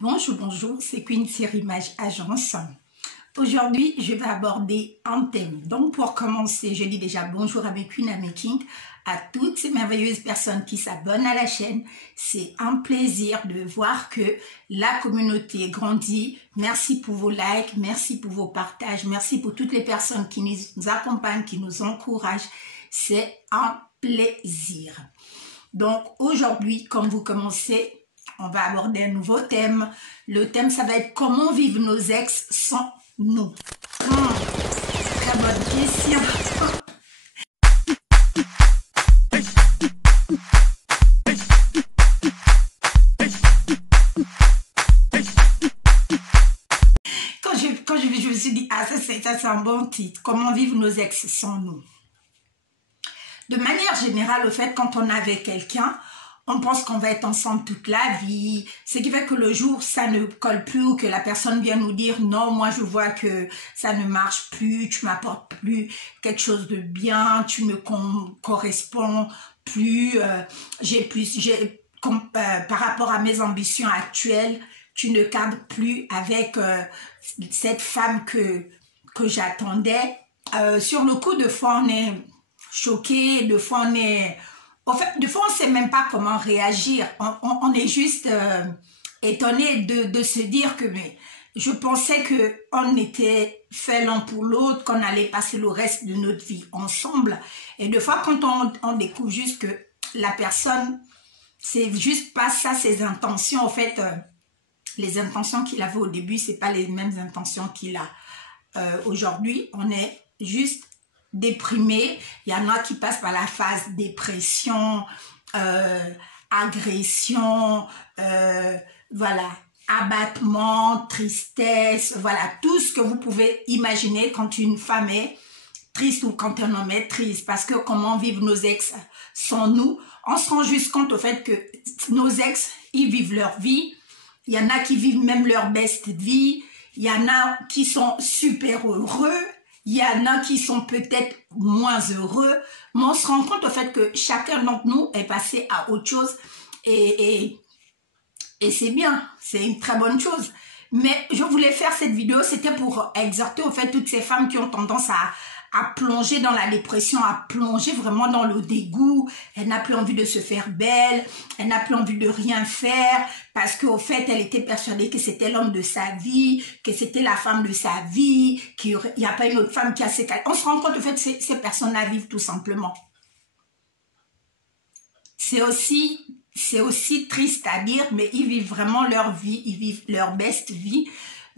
Bonjour, bonjour, c'est Queen Sérimage Agence. Aujourd'hui, je vais aborder un thème. Donc, pour commencer, je dis déjà bonjour à mes Queen, à mes Kings, à toutes ces merveilleuses personnes qui s'abonnent à la chaîne. C'est un plaisir de voir que la communauté grandit. Merci pour vos likes, merci pour vos partages, merci pour toutes les personnes qui nous accompagnent, qui nous encouragent. C'est un plaisir. Donc, aujourd'hui, comme vous commencez, on va aborder un nouveau thème. Le thème, ça va être comment vivre nos ex sans nous. Très bonne question. Je me suis dit, ah, ça c'est un bon titre. Comment vivre nos ex sans nous. De manière générale, au fait, quand on est avec quelqu'un, on pense qu'on va être ensemble toute la vie, ce qui fait que le jour ça ne colle plus ou que la personne vient nous dire non, moi je vois que ça ne marche plus, tu m'apportes plus quelque chose de bien, tu me corresponds plus, par rapport à mes ambitions actuelles, tu ne cadres plus avec cette femme que j'attendais. Sur le coup, de fois on est choqué, de fois on est... En fait, des fois, on ne sait même pas comment réagir. On est juste étonné de se dire que mais, je pensais qu'on était fait l'un pour l'autre, qu'on allait passer le reste de notre vie ensemble. Et des fois, quand on découvre juste que la personne, c'est juste pas ça, ses intentions. En fait, les intentions qu'il avait au début, c'est pas les mêmes intentions qu'il a aujourd'hui. On est juste déprimé. Il y en a qui passent par la phase dépression, agression, voilà, abattement, tristesse, voilà, tout ce que vous pouvez imaginer quand une femme est triste ou quand un homme est triste. Parce que comment vivre nos ex sans nous, on se rend juste compte au fait que nos ex, ils vivent leur vie. Il y en a qui vivent même leur best vie. Il y en a qui sont super heureux. Il y en a qui sont peut-être moins heureux, mais on se rend compte au fait que chacun d'entre nous est passé à autre chose et c'est bien, c'est une très bonne chose. Mais je voulais faire cette vidéo, c'était pour exhorter au fait toutes ces femmes qui ont tendance à plonger dans la dépression, à plonger vraiment dans le dégoût. Elle n'a plus envie de se faire belle, elle n'a plus envie de rien faire parce qu'au fait, elle était persuadée que c'était l'homme de sa vie, que c'était la femme de sa vie, qu'il n'y a pas une autre femme qui a ses qualités. On se rend compte au fait que ces personnes-là vivent tout simplement. C'est aussi triste à dire, mais ils vivent vraiment leur vie, ils vivent leur best vie.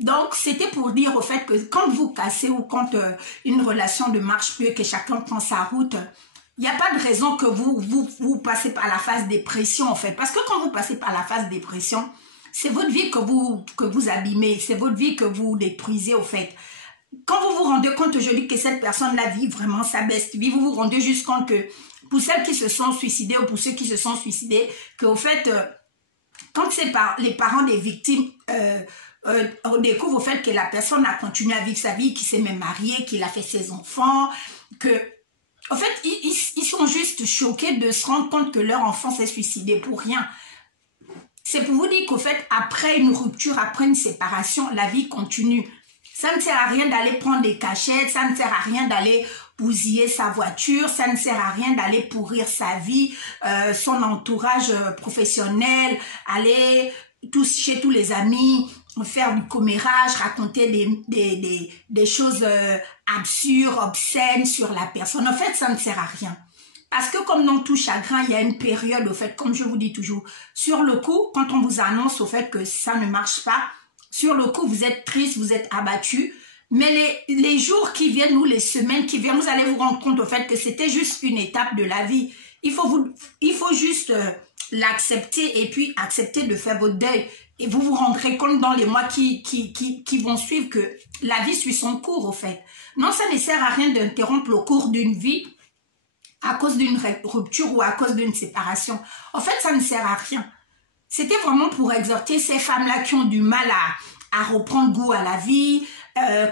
Donc, c'était pour dire au fait que quand vous cassez ou quand une relation ne marche plus, que chacun prend sa route, il n'y a pas de raison que vous passez par la phase dépression, en fait. Parce que quand vous passez par la phase dépression, c'est votre vie que vous abîmez, c'est votre vie que vous détruisez, au fait. Quand vous vous rendez compte aujourd'hui que cette personne-là vit vraiment sa best vie, vous vous rendez juste compte que pour celles qui se sont suicidées ou pour ceux qui se sont suicidés, qu'au fait, quand c'est les parents des victimes, on découvre au fait que la personne a continué à vivre sa vie, qu'il s'est même marié, qu'il a fait ses enfants, que, en fait, ils sont juste choqués de se rendre compte que leur enfant s'est suicidé pour rien. C'est pour vous dire qu'au fait, après une rupture, après une séparation, la vie continue. Ça ne sert à rien d'aller prendre des cachettes, ça ne sert à rien d'aller bousiller sa voiture, ça ne sert à rien d'aller pourrir sa vie, son entourage professionnel, aller chez tous les amis, faire du commérage, raconter des choses absurdes, obscènes sur la personne. En fait, ça ne sert à rien. Parce que comme dans tout chagrin, il y a une période, au fait, comme je vous dis toujours, sur le coup, quand on vous annonce au fait que ça ne marche pas, sur le coup, vous êtes triste, vous êtes abattu, mais les jours qui viennent ou les semaines qui viennent, vous allez vous rendre compte au fait que c'était juste une étape de la vie. Il faut juste l'accepter et puis accepter de faire votre deuil. Et vous vous rendrez compte dans les mois qui vont suivre que la vie suit son cours au fait. Non, ça ne sert à rien d'interrompre le cours d'une vie à cause d'une rupture ou à cause d'une séparation. En fait, ça ne sert à rien. C'était vraiment pour exhorter ces femmes-là qui ont du mal à reprendre goût à la vie.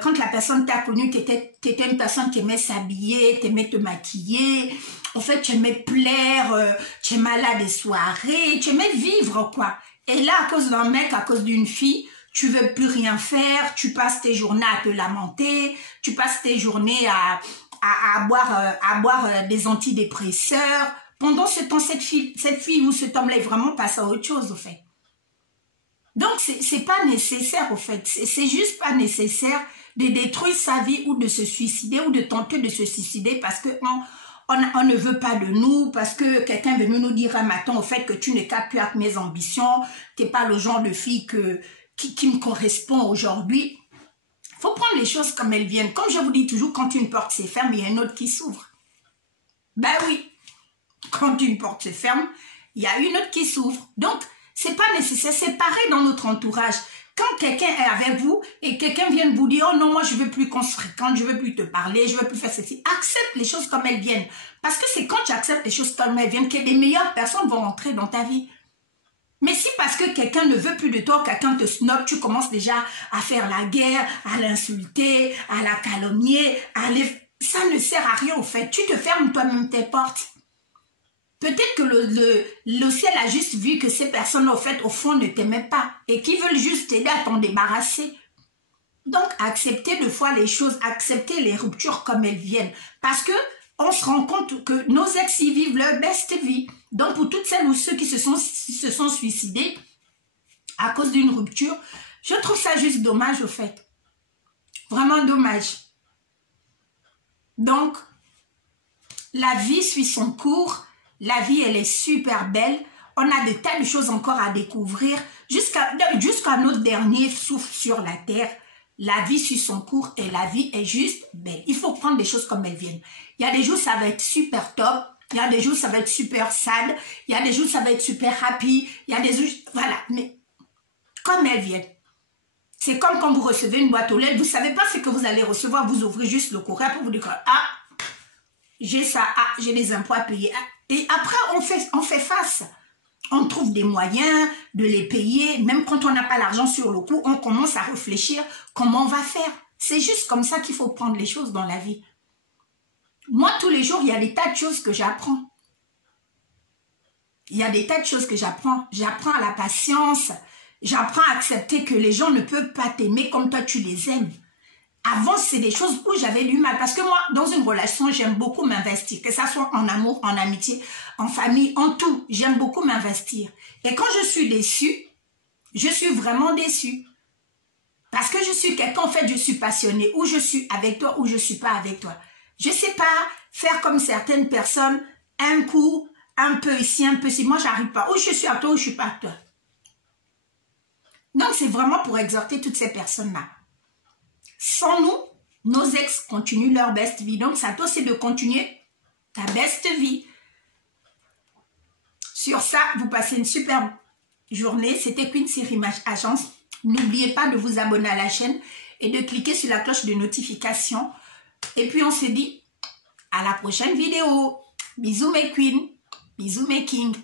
Quand la personne t'a connue, tu étais une personne qui aimait s'habiller, tu aimais te maquiller. En fait, tu aimais plaire, tu aimais aller à des soirées, tu aimais vivre, quoi. Et là, à cause d'un mec, à cause d'une fille, tu veux plus rien faire, tu passes tes journées à te lamenter, tu passes tes journées à boire des antidépresseurs. Pendant ce temps, cette fille ou cet homme-là est vraiment passé à autre chose, au fait. Donc, c'est pas nécessaire, au fait. C'est juste pas nécessaire de détruire sa vie ou de se suicider ou de tenter de se suicider parce que on ne veut pas de nous, parce que quelqu'un est venu nous dire un matin au fait que tu ne captes plus avec mes ambitions, tu n'es pas le genre de fille qui me correspond aujourd'hui. Il faut prendre les choses comme elles viennent. Comme je vous dis toujours, quand une porte se ferme, il y a une autre qui s'ouvre. Ben oui, quand une porte se ferme, il y a une autre qui s'ouvre. Donc, c'est pas nécessaire, c'est pareil dans notre entourage. Quand quelqu'un est avec vous et quelqu'un vient vous dire « Oh non, moi je veux plus qu'on se fréquente, je veux plus te parler, je veux plus faire ceci », accepte les choses comme elles viennent. Parce que c'est quand tu acceptes les choses comme elles viennent que les meilleures personnes vont entrer dans ta vie. Mais si parce que quelqu'un ne veut plus de toi, quelqu'un te snob, tu commences déjà à faire la guerre, à l'insulter, à la calomnier, ça ne sert à rien au fait. Tu te fermes toi-même tes portes. Peut-être que le ciel a juste vu que ces personnes, au fait, au fond, ne t'aimaient pas et qui veulent juste t'aider à t'en débarrasser. Donc, accepter de fois les choses, accepter les ruptures comme elles viennent. Parce que on se rend compte que nos ex y vivent leur best vie. Donc, pour toutes celles ou ceux qui se sont suicidés à cause d'une rupture, je trouve ça juste dommage, au fait. Vraiment dommage. Donc, la vie suit son cours. La vie, elle est super belle. On a de tas de choses encore à découvrir. Jusqu'à notre dernier souffle sur la terre, la vie suit son cours et la vie est juste belle. Il faut prendre les choses comme elles viennent. Il y a des jours, ça va être super top. Il y a des jours, ça va être super sad. Il y a des jours, ça va être super happy. Il y a des jours, voilà. Mais comme elles viennent. C'est comme quand vous recevez une boîte aux lettres. Vous ne savez pas ce que vous allez recevoir. Vous ouvrez juste le courrier pour vous dire « Ah, j'ai ça. Ah, j'ai des impôts à payer. Ah. » Et après, on fait face. On trouve des moyens de les payer. Même quand on n'a pas l'argent sur le coup, on commence à réfléchir comment on va faire. C'est juste comme ça qu'il faut prendre les choses dans la vie. Moi, tous les jours, il y a des tas de choses que j'apprends. Il y a des tas de choses que j'apprends. J'apprends à la patience. J'apprends à accepter que les gens ne peuvent pas t'aimer comme toi, tu les aimes. Avant, c'est des choses où j'avais du mal. Parce que moi, dans une relation, j'aime beaucoup m'investir. Que ça soit en amour, en amitié, en famille, en tout. J'aime beaucoup m'investir. Et quand je suis déçue, je suis vraiment déçue. Parce que je suis quelqu'un, en fait, je suis passionnée. Ou je suis avec toi, ou je ne suis pas avec toi. Je ne sais pas faire comme certaines personnes, un coup, un peu ici, un peu ici. Moi, j'arrive pas. Ou je suis à toi, ou je ne suis pas à toi. Donc, c'est vraiment pour exhorter toutes ces personnes-là. Sans nous, nos ex continuent leur best vie. Donc, ça toi, c'est de continuer ta best vie. Sur ça, vous passez une superbe journée. C'était Queen Siri Agence. N'oubliez pas de vous abonner à la chaîne et de cliquer sur la cloche de notification. Et puis, on se dit à la prochaine vidéo. Bisous mes queens. Bisous mes kings.